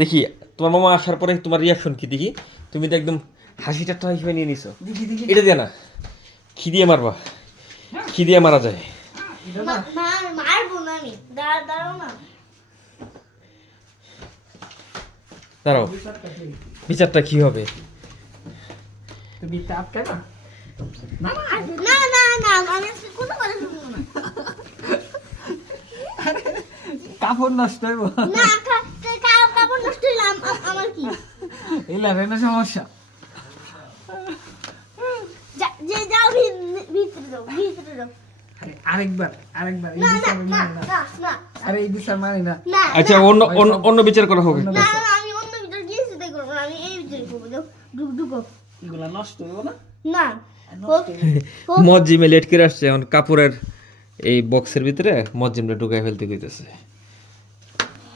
দেখি তোমার মামা আসার পরে তোমার রিয়াকশন কি দেখি। তুমি তো একদম হাসিটা হিসেবে নিয়ে নিছো। এটা দিয়ে না, কি দিয়ে মারবা? কি দিয়ে মারা যায়? মারবো না আমি, দাঁড়াও না। দাঁড়াও, বিচারটা কি হবে? তুমি চাপ কেন? না না না না, আমি আজকে কোনো কথা শুনবো না। কাপড় নষ্ট হইব না, কাপড় নষ্ট হইলে আমার কি? এলা রেনা সমস্যা। যে যাও, ভিতরে যাও, ভিতরে যাও। আরেকবার এই না না বিচার না মানি না। না না আরে এই বিচার মানি না। না। আচ্ছা, অন্য বিচার করা হবে। না না, আমি অন্য ভিতরে গিয়েছি তাই করবো না, আমি এই ভিতরে করবো। যাও, ঢুকো। এগুলা নষ্ট হইব না? না, মজ্জিমে লেট করে আসছে, এখন কাপড়ের এই বক্সের ভিতরে মজ্জিমটা ঢুকাই ফেলতে কইতেছে।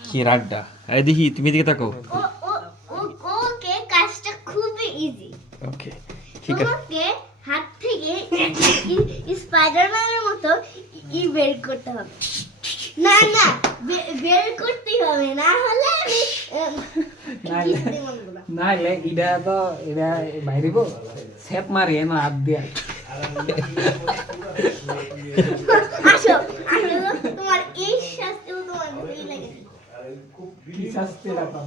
কি রাগডা! এই দেখি, তুমি দিকে তাকাও। ওকে, কাজটা খুবই ইজি। ওকে, ঠিক আছে। তোমাকে হাত থেকে স্পাইডারম্যানের মতো বের করতে হবে। না না, বের করতে হবে, না হলে আমি কিছুতে মানবো না। নাইলে এটা তো এটা বাইরিব সেপ মারি না হাত দিয়া। আসো, তোমার এই শাস্তি তোমার ভালোই লাগে। কি শাস্তি রাখা